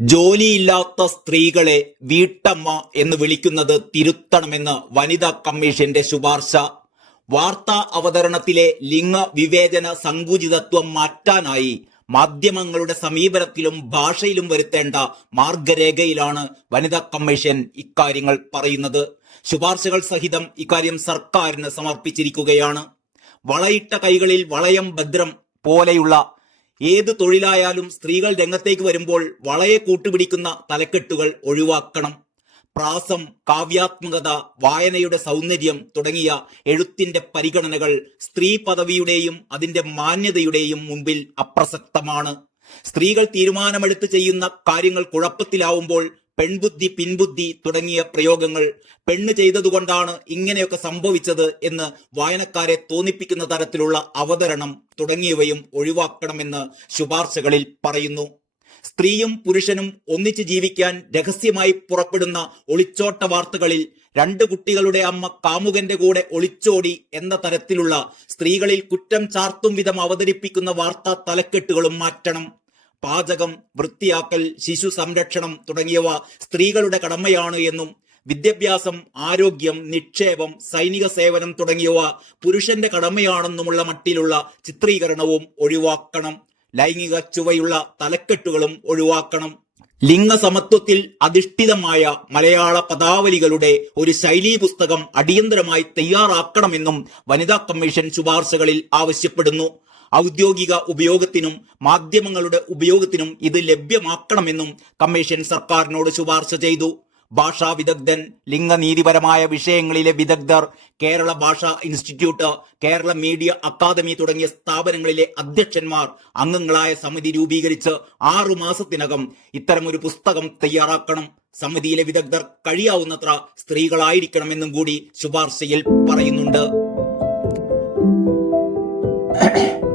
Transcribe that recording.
ജോലിയില്ലാത്ത സ്ത്രീകളെ വീട്ടമ്മ എന്ന് വിളിക്കുന്നത് തിരുത്തണമെന്ന് വനിതാ കമ്മീഷന്റെ ശുപാർശ. വാർത്താ അവതരണത്തിലെ ലിംഗ വിവേചന സങ്കുചിതത്വം മാറ്റാനായി മാധ്യമങ്ങളുടെ സമീപനത്തിലും ഭാഷയിലും വരുത്തേണ്ട മാർഗരേഖയിലാണ് വനിതാ കമ്മീഷൻ ഇക്കാര്യങ്ങൾ പറയുന്നത്. ശുപാർശകൾ സഹിതം ഇക്കാര്യം സർക്കാരിന് സമർപ്പിച്ചിരിക്കുകയാണ്. വളയിട്ട കൈകളിൽ വളയം ഭദ്രം പോലെയുള്ള ഏത് തൊഴിലായാലും സ്ത്രീകൾ രംഗത്തേക്ക് വരുമ്പോൾ വളയെ കൂട്ടുപിടിക്കുന്ന തലക്കെട്ടുകൾ ഒഴിവാക്കണം. പ്രാസം, കാവ്യാത്മകത, വായനയുടെ സൗന്ദര്യം തുടങ്ങിയ എഴുത്തിന്റെ പരിഗണനകൾ സ്ത്രീ പദവിയുടെയും അതിന്റെ മാന്യതയുടെയും മുമ്പിൽ അപ്രസക്തമാണ്. സ്ത്രീകൾ തീരുമാനമെടുത്ത് ചെയ്യുന്ന കാര്യങ്ങൾ കുഴപ്പത്തിലാവുമ്പോൾ പെൺബുദ്ധി, പിൻബുദ്ധി തുടങ്ങിയ പ്രയോഗങ്ങൾ പെണ്ണ് ചെയ്തതുകൊണ്ടാണ് ഇങ്ങനെയൊക്കെ സംഭവിച്ചത് എന്ന് വായനക്കാരെ തോന്നിപ്പിക്കുന്ന തരത്തിലുള്ള അവതരണം തുടങ്ങിയവയും ഒഴിവാക്കണമെന്ന് ശുപാർശകളിൽ പറയുന്നു. സ്ത്രീയും പുരുഷനും ഒന്നിച്ച് ജീവിക്കാൻ രഹസ്യമായി പുറപ്പെടുന്ന ഒളിച്ചോട്ട വാർത്തകളിൽ 2 കുട്ടികളുടെ അമ്മ കാമുകന്റെ കൂടെ ഒളിച്ചോടി എന്ന തരത്തിലുള്ള സ്ത്രീകളിൽ കുറ്റം ചാർത്തും വിധം അവതരിപ്പിക്കുന്ന വാർത്താ തലക്കെട്ടുകളും മാറ്റണം. പാചകം, വൃത്തിയാക്കൽ, ശിശു സംരക്ഷണം തുടങ്ങിയവ സ്ത്രീകളുടെ കടമയാണ് എന്നും വിദ്യാഭ്യാസം, ആരോഗ്യം, നിക്ഷേപം, സൈനിക സേവനം തുടങ്ങിയവ പുരുഷന്റെ കടമയാണെന്നുമുള്ള മട്ടിലുള്ള ചിത്രീകരണവും ഒഴിവാക്കണം. ലൈംഗിക ചുവയുള്ള തലക്കെട്ടുകളും ഒഴിവാക്കണം. ലിംഗസമത്വത്തിൽ അധിഷ്ഠിതമായ മലയാള പദാവലികളുടെ ഒരു ശൈലീ പുസ്തകം അടിയന്തരമായി തയ്യാറാക്കണമെന്നും വനിതാ കമ്മീഷൻ ശുപാർശകളിൽ ആവശ്യപ്പെടുന്നു. ഔദ്യോഗിക ഉപയോഗത്തിനും മാധ്യമങ്ങളുടെ ഉപയോഗത്തിനും ഇത് ലഭ്യമാക്കണമെന്നും കമ്മീഷൻ സർക്കാരിനോട് ശുപാർശ ചെയ്തു. ഭാഷാ വിദഗ്ധൻ, ലിംഗനീതിപരമായ വിഷയങ്ങളിലെ വിദഗ്ധർ, കേരള ഭാഷാ ഇൻസ്റ്റിറ്റ്യൂട്ട്, കേരള മീഡിയ അക്കാദമി തുടങ്ങിയ സ്ഥാപനങ്ങളിലെ അധ്യക്ഷന്മാർ അംഗങ്ങളായ സമിതി രൂപീകരിച്ച് 6 മാസത്തിനകം ഇത്തരമൊരു പുസ്തകം തയ്യാറാക്കണം. സമിതിയിലെ വിദഗ്ധർ കഴിയാവുന്നത്ര സ്ത്രീകളായിരിക്കണമെന്നും കൂടി ശുപാർശയിൽ പറയുന്നുണ്ട്.